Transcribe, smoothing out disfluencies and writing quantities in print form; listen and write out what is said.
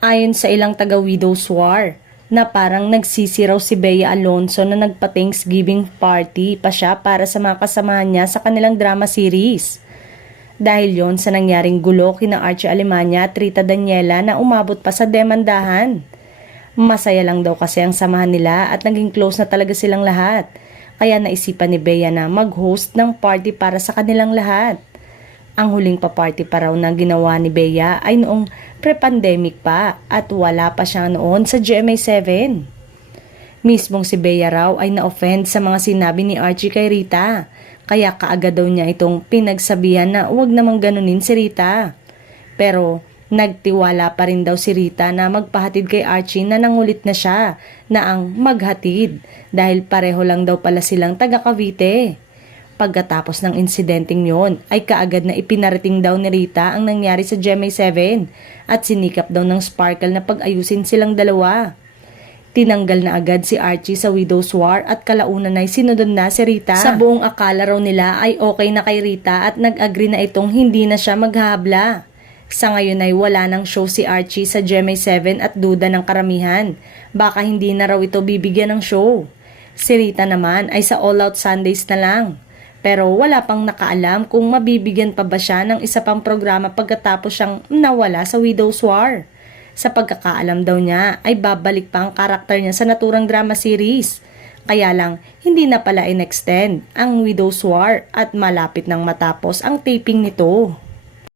Ayon sa ilang taga-Widows War, na parang nagsisiraw si Bea Alonzo na nagpa-Thanksgiving party pa siya para sa mga kasamahan niya sa kanilang drama series. Dahil yon sa nangyaring gulo kina Archie Alemania at Rita Daniela na umabot pa sa demandahan. Masaya lang daw kasi ang samahan nila at naging close na talaga silang lahat. Kaya naisipan ni Bea na mag-host ng party para sa kanilang lahat. Ang huling pa-party pa raw na ginawa ni Bea ay noong pre-pandemic pa at wala pa siya noon sa GMA7. Mismong si Bea raw ay na-offend sa mga sinabi ni Archie kay Rita. Kaya kaagad daw niya itong pinagsabihan na huwag namang ganunin si Rita. Pero nagtiwala pa rin daw si Rita na magpahatid kay Archie na nangulit na siya na ang maghatid dahil pareho lang daw pala silang taga Cavite. Pagkatapos ng insidenteng yon ay kaagad na ipinarating daw ni Rita ang nangyari sa GMA7 at sinikap daw ng Sparkle na pag-ayusin silang dalawa. Tinanggal na agad si Archie sa Widow's War at kalaunan ay sinunod na si Rita. Sa buong akala raw nila ay okay na kay Rita at nag-agree na itong hindi na siya maghabla. Sa ngayon ay wala nang show si Archie sa GMA7 at duda ng karamihan. Baka hindi na raw ito bibigyan ng show. Si Rita naman ay sa All Out Sundays na lang. Pero wala pang nakaalam kung mabibigyan pa ba siya ng isa pang programa pagkatapos siyang nawala sa Widow's War. Sa pagkakaalam daw niya ay babalik pa ang karakter niya sa naturang drama series. Kaya lang hindi na pala in-extend ang Widow's War at malapit nang matapos ang taping nito.